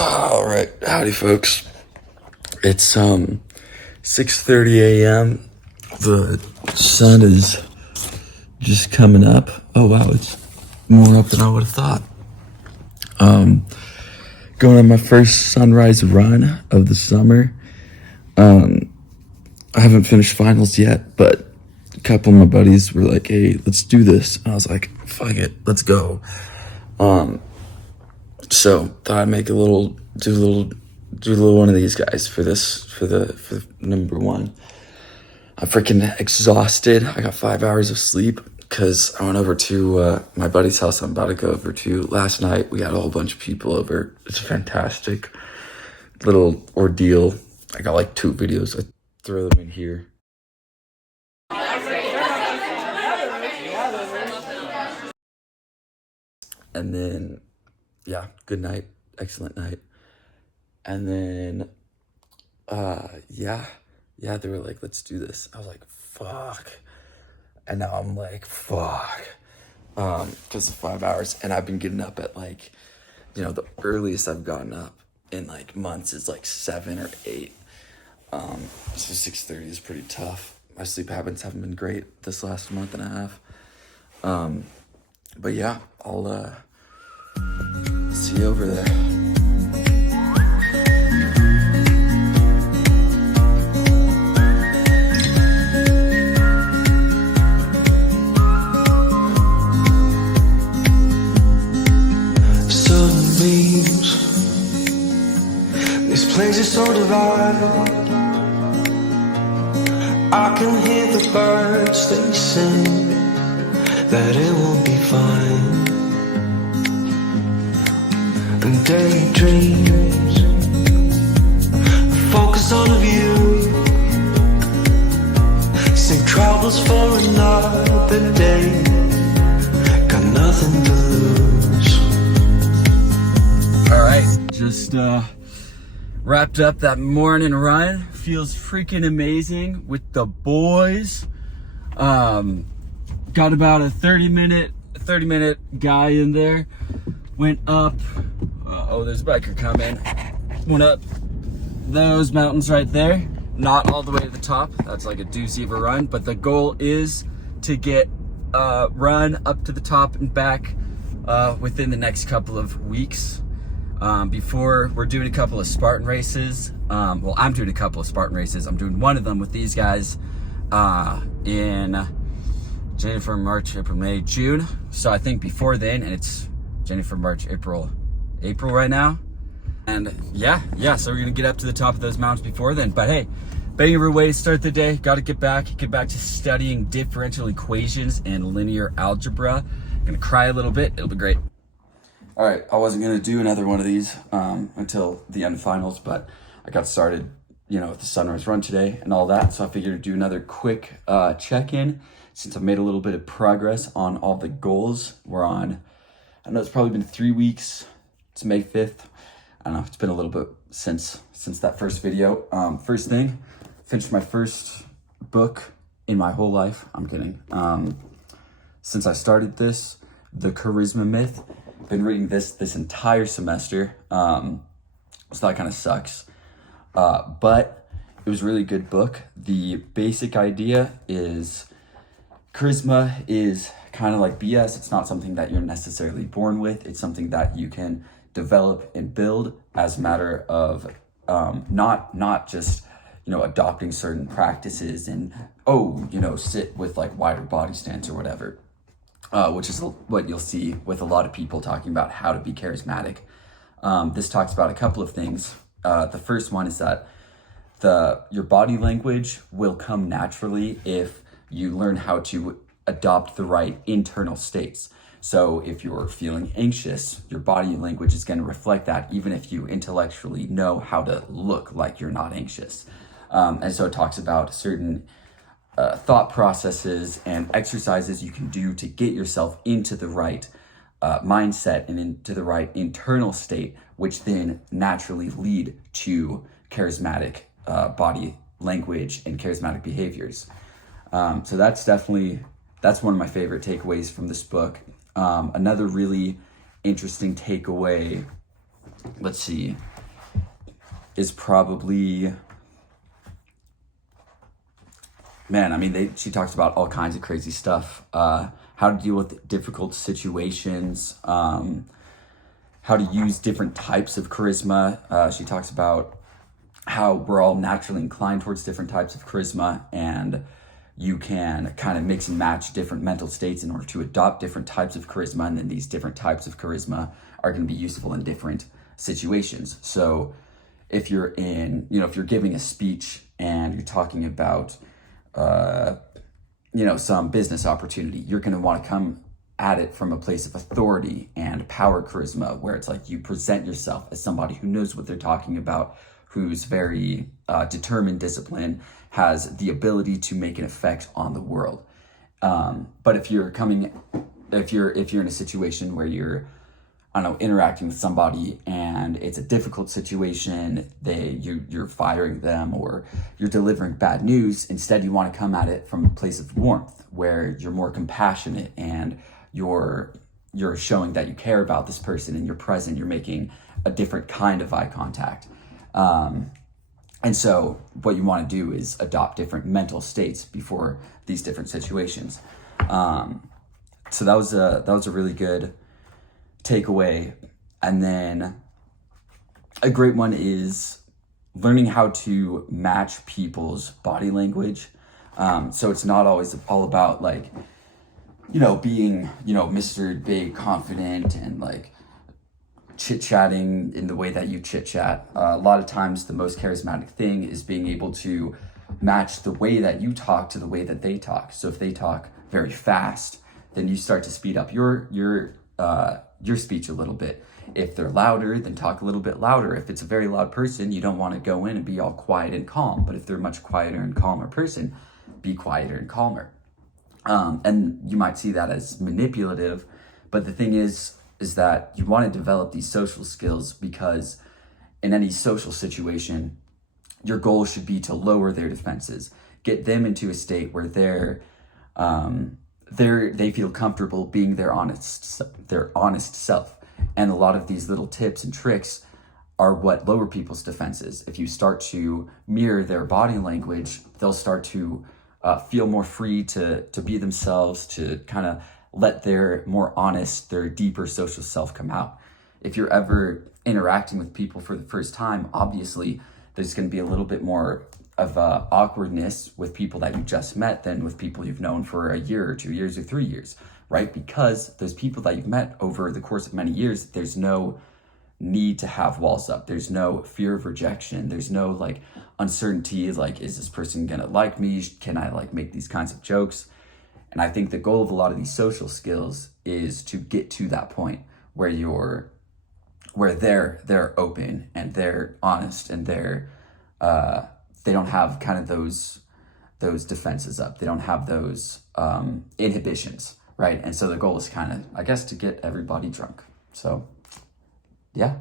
All right, howdy folks. It's 6:30 a.m. The sun is just coming up. Oh wow, it's more up than I would have thought. Going on my first sunrise run of the summer. I haven't finished finals yet, but a couple of my buddies were like, "Hey, let's do this." And I was like, "Fuck it, let's go." So thought I'd make do a little one of these guys for the number one. I'm freaking exhausted. I got 5 hours of sleep because I went over to my buddy's house. I'm about to go over to last night. We had a whole bunch of people over. It's a fantastic little ordeal. I got like 2 videos. I throw them in here. And then, yeah, good night, excellent night. And then, yeah, they were like, let's do this. I was like, fuck. And now I'm like, fuck. Because of 5 hours. And I've been getting up at like, the earliest I've gotten up in like months is like 7 or 8. So 6:30 is pretty tough. My sleep habits haven't been great this last month and a half. But yeah, I'll see you over there. Sunbeams, this place is so divided. I can hear the birds, they sing that it will be fine. And daydreams focus on a view, sing troubles for another day, got nothing to lose. All right, just wrapped up that morning run. Feels freaking amazing with the boys. Got about a 30 minute guy in there. Went up, oh, there's a biker coming. Went up those mountains right there. Not all the way to the top. That's like a doozy of a run, but the goal is to get run up to the top and back within the next couple of weeks. Before we're doing a couple of Spartan races. Well, I'm doing a couple of Spartan races. I'm doing one of them with these guys in January, March, April, May, June. So I think before then, and it's January, March, April right now. And yeah, so we're gonna get up to the top of those mountains before then. But hey, banger way to start the day. Got to get back to studying differential equations and linear algebra. Gonna cry a little bit. It'll be great. All right, I wasn't gonna do another one of these until the end of finals, but I got started, with the sunrise run today and all that. So I figured to do another quick check-in since I've made a little bit of progress on all the goals. We're on, I know it's probably been 3 weeks. It's May 5th. I don't know, it's been a little bit since that first video. First thing, finished my first book in my whole life. I'm kidding. Since I started this, The Charisma Myth. Been reading this entire semester, so that kind of sucks, but it was a really good book. The basic idea is charisma is kind of like BS. It's not something that you're necessarily born with. It's something that you can develop and build as a matter of not just adopting certain practices and sit with like wider body stance or whatever. Which is what you'll see with a lot of people talking about how to be charismatic. This talks about a couple of things. The first one is that your body language will come naturally if you learn how to adopt the right internal states. So if you're feeling anxious, your body language is going to reflect that, even if you intellectually know how to look like you're not anxious. And so it talks about certain thought processes and exercises you can do to get yourself into the right mindset and into the right internal state, which then naturally lead to charismatic body language and charismatic behaviors. So that's one of my favorite takeaways from this book. Another really interesting takeaway, let's see, is probably, man, I mean, she talks about all kinds of crazy stuff. How to deal with difficult situations, how to use different types of charisma. She talks about how we're all naturally inclined towards different types of charisma, and you can kind of mix and match different mental states in order to adopt different types of charisma, and then these different types of charisma are going to be useful in different situations. So if you're if you're giving a speech and you're talking about, some business opportunity, you're going to want to come at it from a place of authority and power charisma, where it's like you present yourself as somebody who knows what they're talking about, who's very determined, disciplined, has the ability to make an effect on the world. But if you're in a situation where you're, I don't know, interacting with somebody and it's a difficult situation, you're firing them or you're delivering bad news, instead you want to come at it from a place of warmth, where you're more compassionate and you're showing that you care about this person and you're present, you're making a different kind of eye contact. And so what you want to do is adopt different mental states before these different situations. So that was a really good takeaway. And then a great one is learning how to match people's body language. So it's not always all about like, being, Mr. Big, confident and like chit-chatting in the way that you chit-chat. A lot of times the most charismatic thing is being able to match the way that you talk to the way that they talk. So if they talk very fast, then you start to speed up your speech a little bit. If they're louder, then talk a little bit louder. If it's a very loud person, you don't want to go in and be all quiet and calm. But if they're a much quieter and calmer person, be quieter and calmer. And you might see that as manipulative, but the thing is that you want to develop these social skills, because in any social situation, your goal should be to lower their defenses, get them into a state where they feel comfortable being their honest self. And a lot of these little tips and tricks are what lower people's defenses. If you start to mirror their body language, they'll start to feel more free to be themselves, to kind of let their more honest, their deeper social self come out. If you're ever interacting with people for the first time, obviously there's going to be a little bit more of awkwardness with people that you just met than with people you've known for a year or 2 years or 3 years, right? Because those people that you've met over the course of many years, there's no need to have walls up. There's no fear of rejection. There's no like uncertainty, like, is this person gonna like me? Can I like make these kinds of jokes? And I think the goal of a lot of these social skills is to get to that point where they're open and they're honest and they don't have kind of those defenses up. They don't have those inhibitions, right? And so the goal is kind of, I guess, to get everybody drunk. So yeah,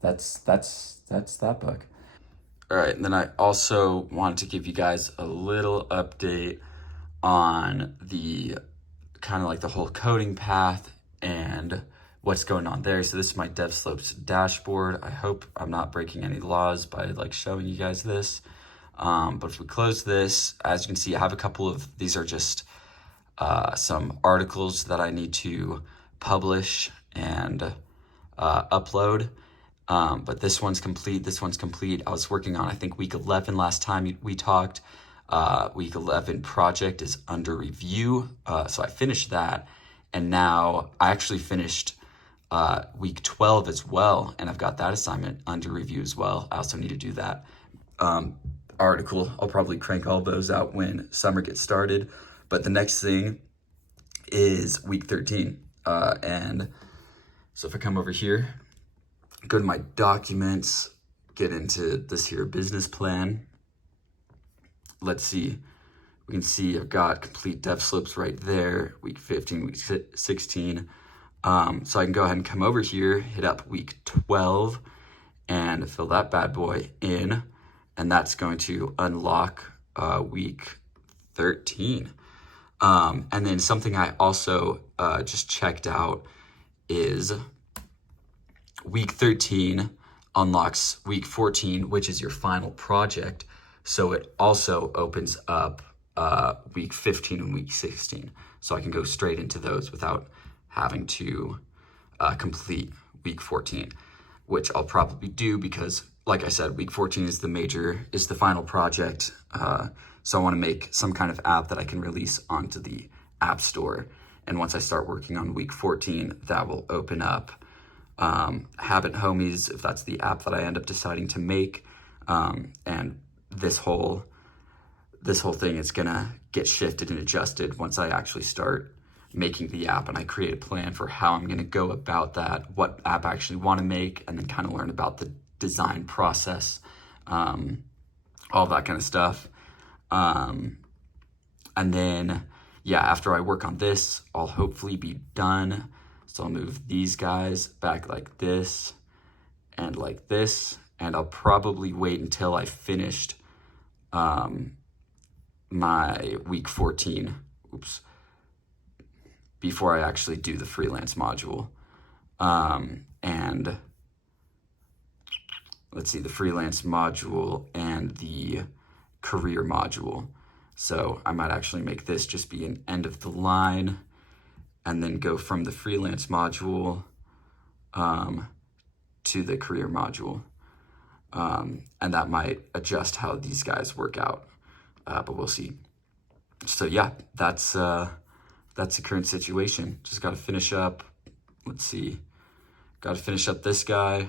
that's that book. All right, and then I also wanted to give you guys a little update on the kind of like the whole coding path and what's going on there. So this is my DevSlopes dashboard. I hope I'm not breaking any laws by like showing you guys this. But if we close this, as you can see, I have a couple of, these are just some articles that I need to publish and upload. But this one's complete. I was working on, I think, week 11 last time we talked. Week 11 project is under review. So I finished that. And now I actually finished week 12 as well. And I've got that assignment under review as well. I also need to do that article. I'll probably crank all those out when summer gets started. But the next thing is week 13. And so if I come over here, go to my documents, get into this here business plan. Let's see, we can see I've got complete DevSlopes right there, week 15, week 16. So I can go ahead and come over here, hit up week 12 and fill that bad boy in. And that's going to unlock week 13. And then something I also just checked out is week 13 unlocks week 14, which is your final project. So it also opens up week 15 and week 16. So I can go straight into those without having to complete week 14, which I'll probably do because, like I said, week 14 is the final project. So I want to make some kind of app that I can release onto the App Store. And once I start working on week 14, that will open up Habit Homies, if that's the app that I end up deciding to make. And this whole thing is gonna get shifted and adjusted once I actually start making the app and I create a plan for how I'm gonna go about that, what app I actually wanna make, and then kind of learn about the design process, all that kind of stuff. And then, yeah, after I work on this, I'll hopefully be done. So I'll move these guys back like this, and I'll probably wait until I finished my week 14, before I actually do the freelance module. And let's see, the freelance module and the career module. So I might actually make this just be an end of the line and then go from the freelance module to the career module. And that might adjust how these guys work out, but we'll see. So yeah, that's the current situation. Just got to finish up. Let's see. Got to finish up this guy.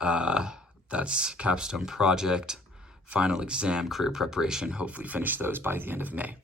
That's capstone project, final exam, career preparation. Hopefully finish those by the end of May.